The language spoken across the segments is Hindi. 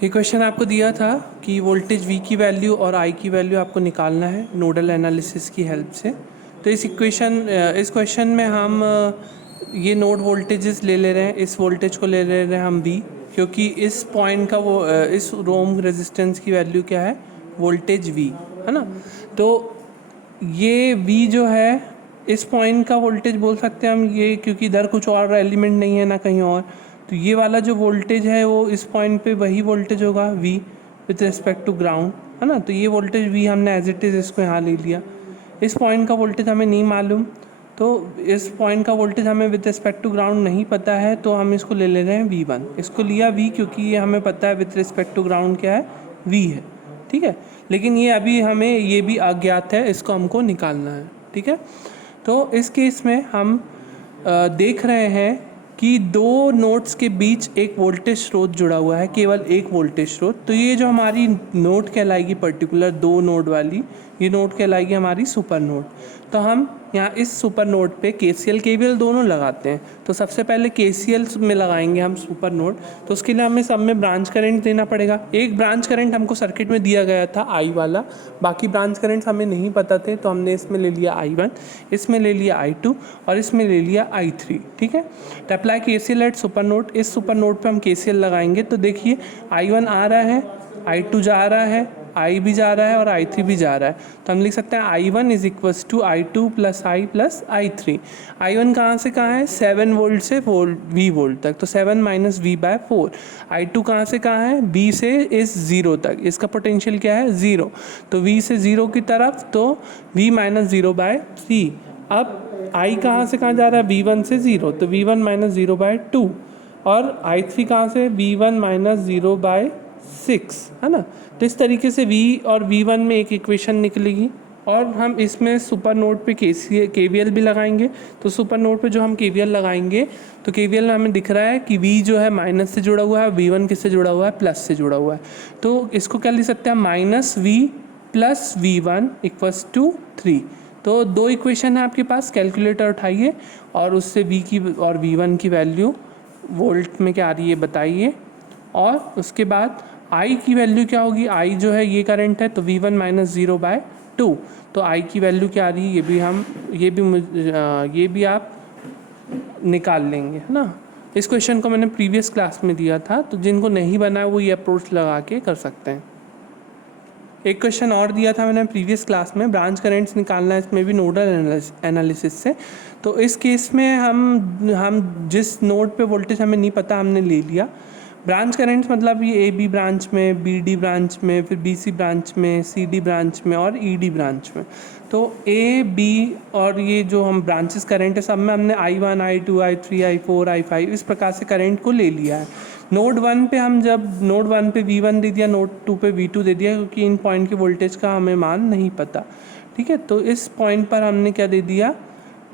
ये क्वेश्चन आपको दिया था कि वोल्टेज V की वैल्यू और I की वैल्यू आपको निकालना है नोडल एनालिसिस की हेल्प से। तो इस क्वेश्चन में हम ये नोड वोल्टेजेस ले रहे हैं। इस वोल्टेज को ले रहे हैं हम V, क्योंकि इस पॉइंट का इस रोम रेजिस्टेंस की वैल्यू क्या है, वोल्टेज V है ना। तो ये V जो है इस पॉइंट का वोल्टेज बोल सकते हैं हम ये, क्योंकि इधर कुछ और एलिमेंट नहीं है ना कहीं और। तो ये वाला जो वोल्टेज है वो इस पॉइंट पे वही वोल्टेज होगा V with respect to ground, है ना। तो ये वोल्टेज V हमने एज इट इज़ इसको यहाँ ले लिया। इस पॉइंट का वोल्टेज हमें नहीं मालूम, तो इस पॉइंट का वोल्टेज हमें विथ रिस्पेक्ट टू ग्राउंड नहीं पता है, तो हम इसको ले रहे हैं V1। इसको लिया V क्योंकि ये हमें पता है विथ रिस्पेक्ट टू ग्राउंड क्या है, V है, ठीक है। लेकिन ये अभी हमें ये भी अज्ञात है, इसको हमको निकालना है, ठीक है। तो इस केस में हम देख रहे हैं कि दो नोड्स के बीच एक वोल्टेज स्रोत जुड़ा हुआ है, केवल एक वोल्टेज स्रोत। तो ये जो हमारी नोड कहलाएगी पर्टिकुलर दो नोड वाली, ये नोड कहलाएगी हमारी सुपर नोड। तो हम यहाँ इस सुपर नोड पे KCL KVL दोनों लगाते हैं। तो सबसे पहले KCL में लगाएंगे हम सुपर नोड। तो उसके लिए हमें सब में ब्रांच करंट देना पड़ेगा। एक ब्रांच करंट हमको सर्किट में दिया गया था I वाला, बाकी ब्रांच करंट्स हमें नहीं पता थे, तो हमने इसमें ले लिया I1, इसमें ले लिया I2 और इसमें ले लिया I3, ठीक है। तो apply KCL at super node. इस सुपर नोड पे हम KCL लगाएंगे तो देखिए I1 आ रहा है, I2 जा रहा है, I भी जा रहा है और I3 भी जा रहा है। तो हम लिख सकते हैं I1 is equals to I2 plus I plus I3। I1 कहाँ से कहाँ है, 7 वोल्ट से V वोल्ट तक, तो 7 माइनस V/4। I2 कहाँ से कहाँ है, B से इस 0 तक, इसका पोटेंशियल क्या है 0, तो V से 0 की तरफ, तो V माइनस 0/3। अब I कहाँ से कहाँ जा रहा है, V1 से 0, तो V1 माइनस 0/2 और I3 कहाँ से, V1 माइनस 0/6, है ना। तो इस तरीके से V और V1 में एक इक्वेशन निकलेगी और हम इसमें सुपर नोड पे KVL भी लगाएंगे। तो सुपर नोड पे जो हम KVL लगाएंगे तो KVL में हमें दिख रहा है कि V जो है माइनस से जुड़ा हुआ है, V1 किससे जुड़ा हुआ है, प्लस से जुड़ा हुआ है। तो इसको क्या लिख सकते हैं, minus V plus V1 equals to 3। तो दो इक्वेशन है आपके पास, कैलकुलेटर उठाइए और उससे V की और V1 की वैल्यू वोल्ट में क्या आ रही है बताइए। और उसके बाद I की वैल्यू क्या होगी, I जो है ये करंट है, तो V1 माइनस 0/2। तो I की वैल्यू क्या आ रही है, ये भी आप निकाल लेंगे, है ना। इस क्वेश्चन को मैंने प्रीवियस क्लास में दिया था, तो जिनको नहीं बना है वो ये अप्रोच लगा के कर सकते हैं। एक क्वेश्चन और दिया था मैंने प्रीवियस क्लास में, ब्रांच करंट्स निकालना है, इसमें भी नोडल एनालिसिस से। तो इस केस में हम जिस नोड पे वोल्टेज हमें नहीं पता हमने ले लिया। ब्रांच करंट्स मतलब ये AB ब्रांच में, BD ब्रांच में, फिर BC ब्रांच में, CD ब्रांच में और ED ब्रांच में। तो A, B और ये जो हम ब्रांचेस करंट है सब में हमने I1, I2, I3, I4, I5 इस प्रकार से करंट को ले लिया है। नोड 1 पे हम जब नोड 1 पे V1 दे दिया, नोड 2 पे V2 दे दिया, क्योंकि इन पॉइंट के वोल्टेज का हमें मान नहीं पता, ठीक है। तो इस पॉइंट पर हमने क्या दे दिया,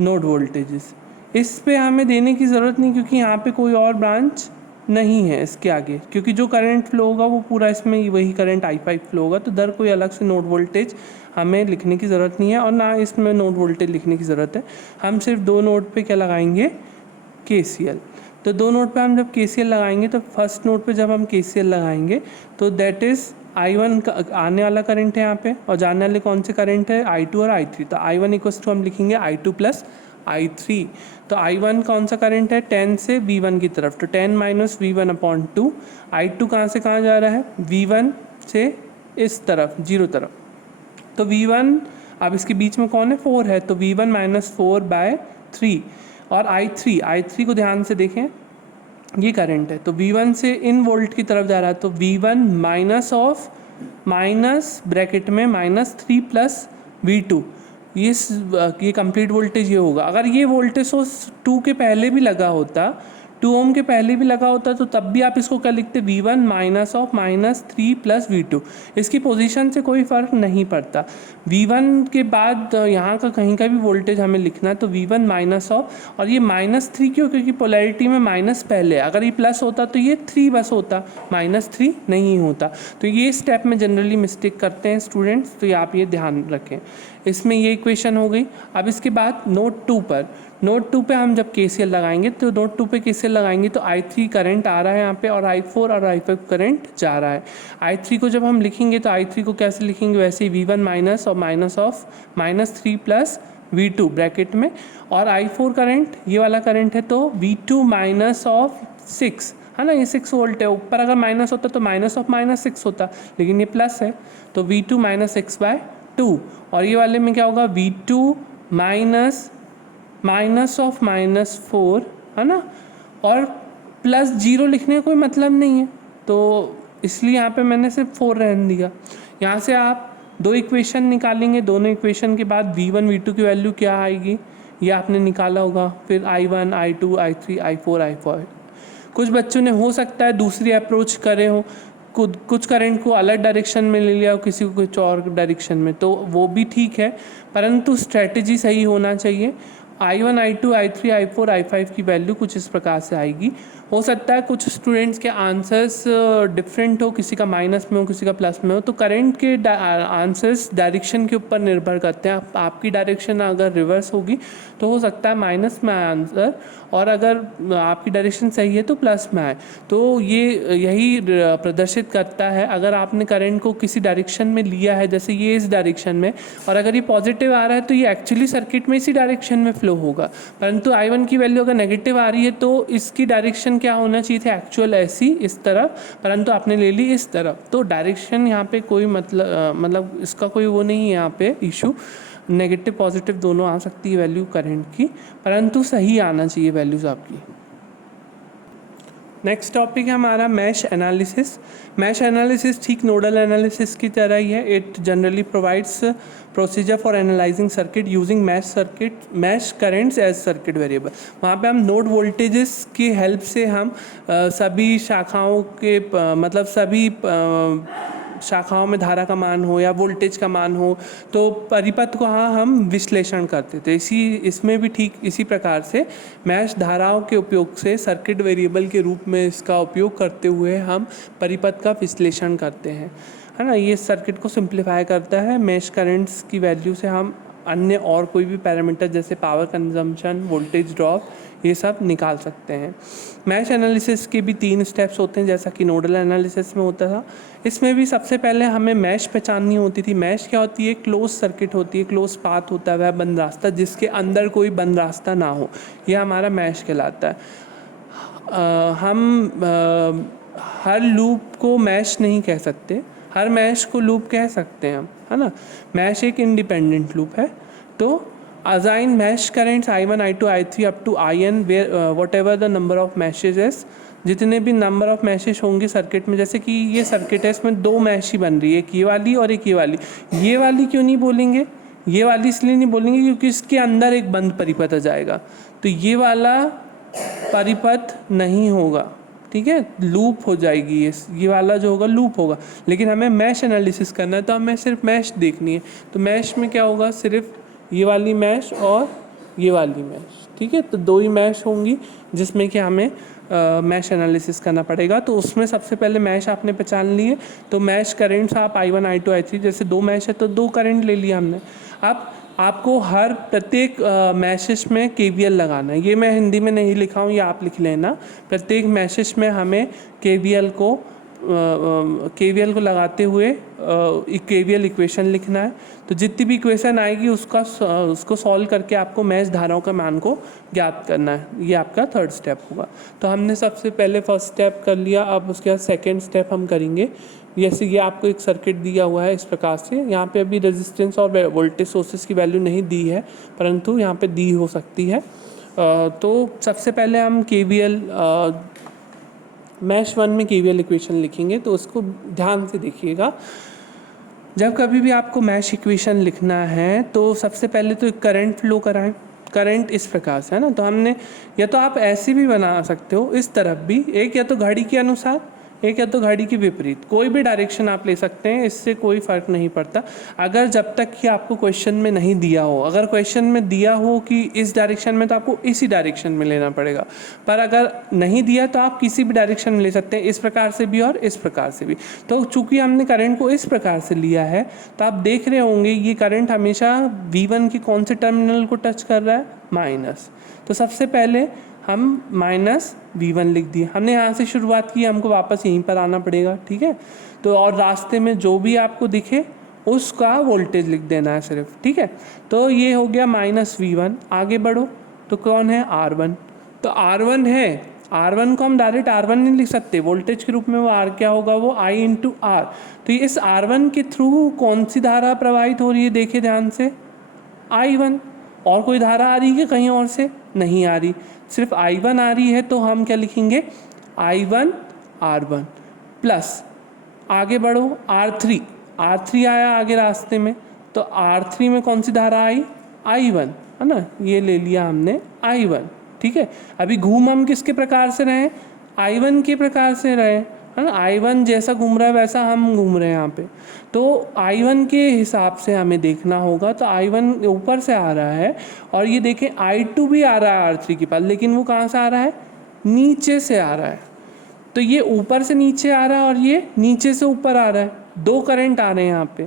नोड वोल्टेजेस। इस पे हमें देने की ज़रूरत नहीं, क्योंकि यहाँ पे कोई और ब्रांच नहीं है इसके आगे, क्योंकि जो करंट फ्लो होगा वो पूरा इसमें वही करंट I5 फ्लो होगा। तो दर कोई अलग से नोड वोल्टेज हमें लिखने की ज़रूरत नहीं है और ना इसमें नोड वोल्टेज लिखने की ज़रूरत है। हम सिर्फ दो नोड पे क्या लगाएंगे, KCL। तो दो नोड पे हम जब KCL लगाएंगे तो फर्स्ट नोड पे जब हम KCL लगाएंगे तो दैट इज़ I1 का आने वाला करंट है यहाँ पे, और जाने वाले कौन से करंट है, I2 और I3। तो I1 इक्वल्स टू हम लिखेंगे I2 प्लस I3। तो I1 कौन सा करंट है, 10 से V1 की तरफ, तो 10 माइनस V1/2। I2 कहाँ से कहाँ जा रहा है, V1 से इस तरफ 0 तरफ, तो V1 अब इसके बीच में कौन है, 4 है, तो V1 माइनस 4/3। और I3 को ध्यान से देखें, ये करंट है, तो V1 से इन वोल्ट की तरफ जा रहा है, तो V1 minus of minus bracket में -3 प्लस V2, ये कंप्लीट वोल्टेज ये होगा। अगर ये वोल्टेज सोर्स 2 के पहले भी लगा होता, 2 ओम के पहले भी लगा होता, तो तब भी आप इसको क्या लिखते, V1 minus of -3 plus V2। इसकी पोजीशन से कोई फ़र्क नहीं पड़ता। V1 के बाद यहाँ का कहीं का भी वोल्टेज हमें लिखना है, तो V1 माइनस ऑफ, और ये -3 क्यों, क्योंकि पोलैरिटी में माइनस पहले, अगर ये प्लस होता तो ये 3 बस होता, -3 नहीं होता। तो ये स्टेप में जनरली मिस्टेक करते हैं स्टूडेंट्स, तो आप ये ध्यान रखें। इसमें ये इक्वेशन हो गई। अब इसके बाद नोड 2 पर, नोड 2 पे हम जब KCL लगाएंगे तो नोड 2 पे KCL लगाएंगे तो I3 करंट आ रहा है यहाँ पे और I4 और I5 करंट जा रहा है। I3 को जब हम लिखेंगे तो I3 को कैसे लिखेंगे, वैसे ही V1 माइनस और minus of -3 plus V2 bracket में, और I4 करंट ये वाला करंट है तो V2 माइनस ऑफ 6 है ना, ये 6 वोल्ट है, ऊपर अगर माइनस होता तो माइनस ऑफ -6 होता, लेकिन ये प्लस है तो V2 माइनस 6/2, और ये वाले में क्या होगा V2 माइनस ऑफ -4 है ना, और प्लस 0 लिखने का कोई मतलब नहीं है तो इसलिए यहाँ पे मैंने सिर्फ 4 रहने दिया। यहाँ से आप दो इक्वेशन निकालेंगे, दोनों इक्वेशन के बाद V1 V2 की वैल्यू क्या आएगी ये आपने निकाला होगा, फिर I1 I2 I3 I4 I5। कुछ बच्चों ने हो सकता है दूसरी अप्रोच करे हो, कुछ करंट को अलग डायरेक्शन में ले लिया हो, किसी को कुछ और डायरेक्शन में, तो वो भी ठीक है, परंतु स्ट्रैटेजी सही होना चाहिए। I1 I2 I3 I4 I5 की वैल्यू कुछ इस प्रकार से आएगी। हो सकता है कुछ स्टूडेंट्स के आंसर्स डिफरेंट हो, किसी का माइनस में हो किसी का प्लस में हो, तो करंट के आंसर्स डायरेक्शन के ऊपर निर्भर करते हैं। आपकी डायरेक्शन अगर रिवर्स होगी तो हो सकता है माइनस में आए आंसर, और अगर आपकी डायरेक्शन सही है तो प्लस में आए। तो ये यही प्रदर्शित करता है, अगर आपने करंट को किसी डायरेक्शन में लिया है, जैसे ये इस डायरेक्शन में, और अगर ये पॉजिटिव आ रहा है तो ये एक्चुअली सर्किट में इसी डायरेक्शन में फ्लो होगा, परंतु I1 की वैल्यू अगर नेगेटिव आ रही है तो इसकी डायरेक्शन क्या होना चाहिए थे, एक्चुअल ऐसी इस तरफ, परंतु आपने ले ली इस तरफ। तो डायरेक्शन यहाँ पे कोई मतलब इसका कोई वो नहीं है यहाँ पे इशू, नेगेटिव पॉजिटिव दोनों आ सकती है वैल्यू करंट की, परंतु सही आना चाहिए वैल्यूज़ आपकी। नेक्स्ट टॉपिक है हमारा मैश एनालिसिस। मैश एनालिसिस ठीक नोडल एनालिसिस की तरह ही है। It generally provides procedure for analysing circuit using mesh currents as circuit variable. वहाँ पे हम नोड वोल्टेजेस की हेल्प से हम सभी शाखाओं के मतलब सभी शाखाओं में धारा का मान हो या वोल्टेज का मान हो तो परिपथ को हम विश्लेषण करते थे। इसमें भी ठीक इसी प्रकार से मैश धाराओं के उपयोग से सर्किट वेरिएबल के रूप में इसका उपयोग करते हुए हम परिपथ का विश्लेषण करते हैं, है ना। ये सर्किट को सिंप्लीफाई करता है। मैश करंट्स की वैल्यू से हम अन्य और कोई भी पैरामीटर जैसे पावर कंजम्पशन, वोल्टेज ड्रॉप, ये सब निकाल सकते हैं। मैश एनालिसिस के भी 3 स्टेप्स होते हैं जैसा कि नोडल एनालिसिस में होता था। इसमें भी सबसे पहले हमें मैश पहचाननी होती थी। मैश क्या होती है, क्लोज सर्किट होती है, क्लोज पाथ होता है, वह बंद रास्ता जिसके अंदर कोई बंद रास्ता ना हो, यह हमारा मैश कहलाता है। हम हर लूप को मैश नहीं कह सकते, हर मैश को लूप कह सकते हैं हम, है ना। मैश एक इंडिपेंडेंट लूप है। तो assign mesh currents I1 I2 I3 up to IN where whatever the number of meshes है, जितने भी नंबर ऑफ मैशेज होंगे सर्किट में, जैसे कि ये सर्किट है इसमें 2 मैश ही बन रही है, एक ये वाली और एक ये वाली। ये वाली क्यों नहीं बोलेंगे, ये वाली इसलिए नहीं बोलेंगे क्योंकि इसके अंदर एक बंद परिपथ आ जाएगा, तो ये वाला परिपथ नहीं होगा, ठीक है, लूप हो जाएगी, ये वाला जो होगा लूप होगा। लेकिन हमें मैश एनालिसिस करना है तो हमें सिर्फ मैश देखनी है, तो मैश में क्या होगा, सिर्फ ये वाली मैश और ये वाली मैश, ठीक है। तो 2 ही मैश होंगी जिसमें कि हमें मैश एनालिसिस करना पड़ेगा। तो उसमें सबसे पहले मैश आपने पहचान लिए, तो मैश करेंट्स आप I1 I2 I3, जैसे 2 मैश है तो 2 करंट ले लिया हमने। अब आपको हर प्रत्येक मैसेज में KVL लगाना है। ये मैं हिंदी में नहीं लिखा हूँ, ये आप लिख लेना। प्रत्येक मैसेज में हमें KVL को लगाते हुए KVL इक्वेशन लिखना है। तो जितनी भी इक्वेशन आएगी उसको सॉल्व करके आपको मैश धाराओं का मान को ज्ञात करना है। ये आपका 3rd स्टेप होगा। तो हमने सबसे पहले 1st स्टेप कर लिया, अब उसके बाद 2nd स्टेप हम करेंगे। जैसे ये आपको एक सर्किट दिया हुआ है इस प्रकार से, यहाँ पे अभी रेजिस्टेंस और वोल्टेज सोर्सेज की वैल्यू नहीं दी है, परंतु यहाँ पे दी हो सकती है। तो सबसे पहले हम KVL मैश 1 में KVL इक्वेशन लिखेंगे, तो उसको ध्यान से देखिएगा। जब कभी भी आपको मैश इक्वेशन लिखना है तो सबसे पहले तो एक करंट फ्लो कराएं। करंट इस प्रकार से है ना, तो हमने या तो आप ऐसे भी बना सकते हो, इस तरफ भी एक, या तो घड़ी के अनुसार एक है तो घड़ी की विपरीत, कोई भी डायरेक्शन आप ले सकते हैं, इससे कोई फ़र्क नहीं पड़ता, अगर जब तक कि आपको क्वेश्चन में नहीं दिया हो। अगर क्वेश्चन में दिया हो कि इस डायरेक्शन में, तो आपको इसी डायरेक्शन में लेना पड़ेगा, पर अगर नहीं दिया तो आप किसी भी डायरेक्शन में ले सकते हैं, इस प्रकार से भी और इस प्रकार से भी। तो चूँकि हमने करंट को इस प्रकार से लिया है, तो आप देख रहे होंगे ये करंट हमेशा V1 की कौन से टर्मिनल को टच कर रहा है, माइनस। तो सबसे पहले हम -V1 लिख दिए, हमने यहाँ से शुरुआत की, हमको वापस यहीं पर आना पड़ेगा, ठीक है। तो और रास्ते में जो भी आपको दिखे उसका वोल्टेज लिख देना है सिर्फ, ठीक है। तो ये हो गया -V1। आगे बढ़ो तो कौन है, R1। तो R1 है, R1 को हम डायरेक्ट R1 नहीं लिख सकते, वोल्टेज के रूप में वो R क्या होगा, वो I × R। तो इस R1 के थ्रू कौन सी धारा प्रवाहित हो रही है, देखिए ध्यान से, I1। और कोई धारा आ रही है कि कहीं और से नहीं आ रही, सिर्फ I1 आ रही है, तो हम क्या लिखेंगे, I1 R1 प्लस, आगे बढ़ो R3 आया आगे रास्ते में, तो R3 में कौन सी धारा आई, I1, है ना, ये ले लिया हमने I1, ठीक है। अभी घूम हम किसके प्रकार से रहे, I1 के प्रकार से रहे, है ना, I1 जैसा घूम रहा है वैसा हम घूम रहे हैं यहाँ पे। तो I1 के हिसाब से हमें देखना होगा, तो I1 ऊपर से आ रहा है, और ये देखें I2 भी आ रहा है R3 के पास, लेकिन वो कहाँ से आ रहा है, नीचे से आ रहा है। तो ये ऊपर से नीचे आ रहा है और ये नीचे से ऊपर आ रहा है, दो करंट आ रहे हैं यहाँ पे।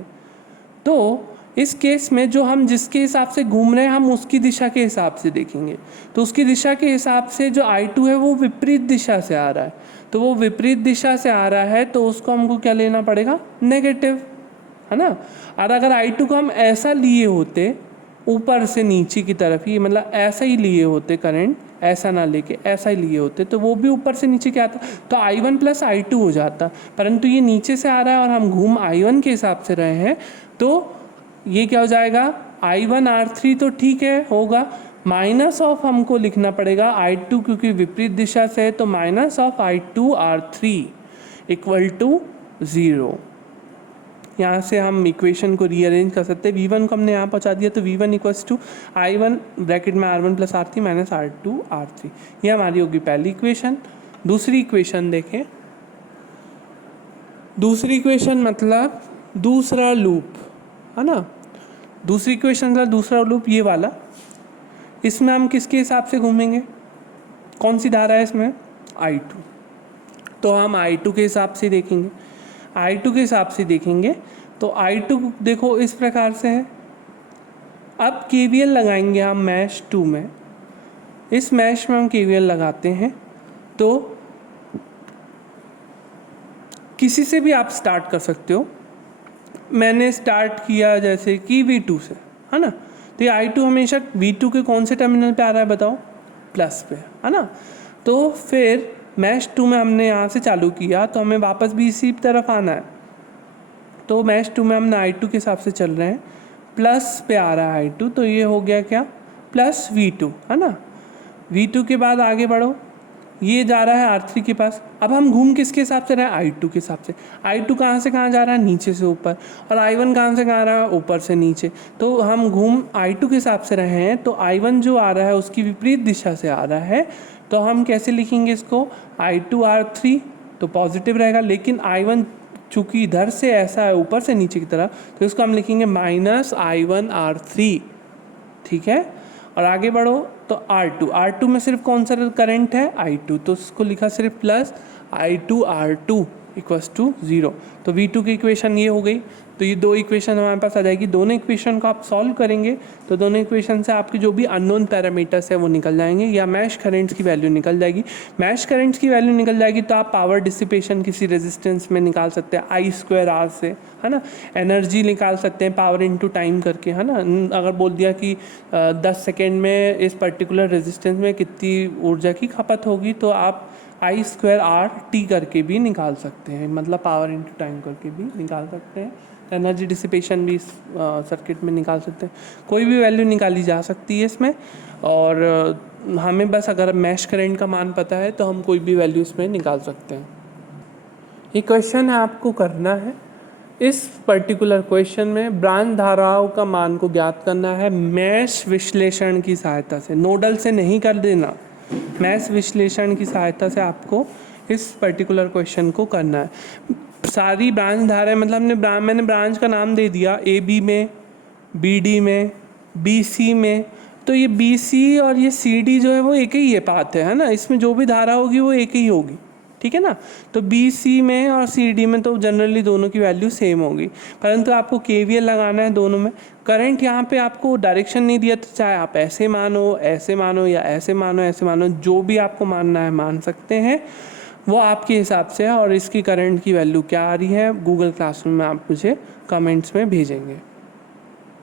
तो इस केस में जो हम जिसके हिसाब से घूम रहे हैं, हम उसकी दिशा के हिसाब से देखेंगे। तो उसकी दिशा के हिसाब से जो I2 है वो विपरीत दिशा से आ रहा है, तो वो विपरीत दिशा से आ रहा है, तो उसको हमको क्या लेना पड़ेगा, नेगेटिव, है ना। और अगर I2 को हम ऐसा लिए होते, ऊपर से नीचे की तरफ ही, मतलब ऐसा ही लिए होते, करंट ऐसा ना लेके ऐसा ही लिए होते, तो वो भी ऊपर से नीचे क्या आता, तो I1 + I2 हो जाता। परंतु ये नीचे से आ रहा है और हम घूम I1 के हिसाब से रहे हैं, तो ये क्या हो जाएगा, I1 R3 तो ठीक है होगा, माइनस ऑफ हमको लिखना पड़ेगा I2, क्योंकि विपरीत दिशा से है, तो -I2 R3 = 0। यहाँ से हम इक्वेशन को रीअरेंज कर सकते हैं। V1 को हमने यहाँ पहुँचा दिया, तो V1 = I1 ब्रैकेट में R1 + R3 - R2 R3, ये हमारी होगी पहली इक्वेशन। दूसरी इक्वेशन देखें, दूसरी इक्वेशन मतलब दूसरा लूप, है ना। दूसरी इक्वेशन मतलब दूसरा लूप, ये वाला, इसमें हम किसके हिसाब से घूमेंगे, कौन सी धारा है इसमें, I2। तो हम I2 के हिसाब से देखेंगे, I2 के हिसाब से देखेंगे, तो I2 देखो इस प्रकार से है। अब KVL लगाएंगे हम मैश 2 में, इस मैश में हम KVL लगाते हैं, तो किसी से भी आप स्टार्ट कर सकते हो। मैंने स्टार्ट किया जैसे कि V2 से, है ना, तो ये I2 हमेशा V2 के कौन से टर्मिनल पे आ रहा है बताओ, प्लस पे, है ना। तो फिर मैश 2 में हमने यहाँ से चालू किया, तो हमें वापस भी इसी तरफ आना है। तो मैश 2 में हमने I2 के हिसाब से चल रहे हैं, प्लस पे आ रहा है I2, तो ये हो गया क्या, प्लस V2, है ना। V2 के बाद आगे बढ़ो, ये जा रहा है R3 के पास। अब हम घूम किसके हिसाब से रहे हैं, I2 के हिसाब से। I2 कहाँ से कहाँ जा रहा है, नीचे से ऊपर, और I1 कहाँ से कहाँ आ रहा है, ऊपर से नीचे। तो हम घूम I2 के हिसाब से रहे हैं, तो I1 जो आ रहा है उसकी विपरीत दिशा से आ रहा है, तो हम कैसे लिखेंगे इसको, I2 R3 तो पॉजिटिव रहेगा, लेकिन I1 चूँकि इधर से ऐसा है ऊपर से नीचे की तरफ, तो इसको हम लिखेंगे -I1 R3, ठीक है। और आगे बढ़ो तो R2 में सिर्फ कौन सा करंट है, I2, तो उसको लिखा सिर्फ प्लस I2 R2 = 0। तो V2 की इक्वेशन ये हो गई। तो ये दो इक्वेशन हमारे पास आ जाएगी, दोनों इक्वेशन को आप सॉल्व करेंगे तो दोनों इक्वेशन से आपके जो भी अननोन पैरामीटर्स है वो निकल जाएंगे, या मैश करंट्स की वैल्यू निकल जाएगी। मैश करंट्स की वैल्यू निकल जाएगी तो आप पावर डिसिपेशन किसी रेजिस्टेंस में निकाल सकते हैं I²R से, है ना। एनर्जी निकाल सकते हैं पावर इनटू टाइम करके, है ना। अगर बोल दिया कि 10 सेकेंड में इस पर्टिकुलर रेजिस्टेंस में कितनी ऊर्जा की खपत होगी, तो आप I²R करके भी निकाल सकते हैं, मतलब पावर इनटू टाइम करके भी निकाल सकते हैं। एनर्जी डिसिपेशन भी इस सर्किट में निकाल सकते हैं, कोई भी वैल्यू निकाली जा सकती है इसमें। और हमें बस अगर मैश करंट का मान पता है तो हम कोई भी वैल्यू इसमें निकाल सकते हैं। ये क्वेश्चन है आपको करना है। इस पर्टिकुलर क्वेश्चन में ब्रांच धाराओं का मान को ज्ञात करना है मैश विश्लेषण की सहायता से, नोडल से नहीं कर देना, मैश विश्लेषण की सहायता से आपको इस पर्टिकुलर क्वेश्चन को करना है। सारी ब्रांच धाराएं मतलब मैंने ब्रांच का नाम दे दिया, ए बी में, बी डी में, बी सी में। तो ये बी सी और ये सी डी जो है वो एक ही है पाथ है ना, इसमें जो भी धारा होगी वो एक ही होगी, ठीक है ना। तो बी सी में और सी डी में तो जनरली दोनों की वैल्यू सेम होगी, परंतु आपको KVL लगाना है दोनों में। करंट यहाँ पे आपको डायरेक्शन नहीं दिया, तो चाहे आप ऐसे मानो, ऐसे मानो, या ऐसे मानो, ऐसे मानो, जो भी आपको मानना है मान सकते हैं, वो आपके हिसाब से है। और इसकी करंट की वैल्यू क्या आ रही है गूगल क्लासरूम में आप मुझे कमेंट्स में भेजेंगे।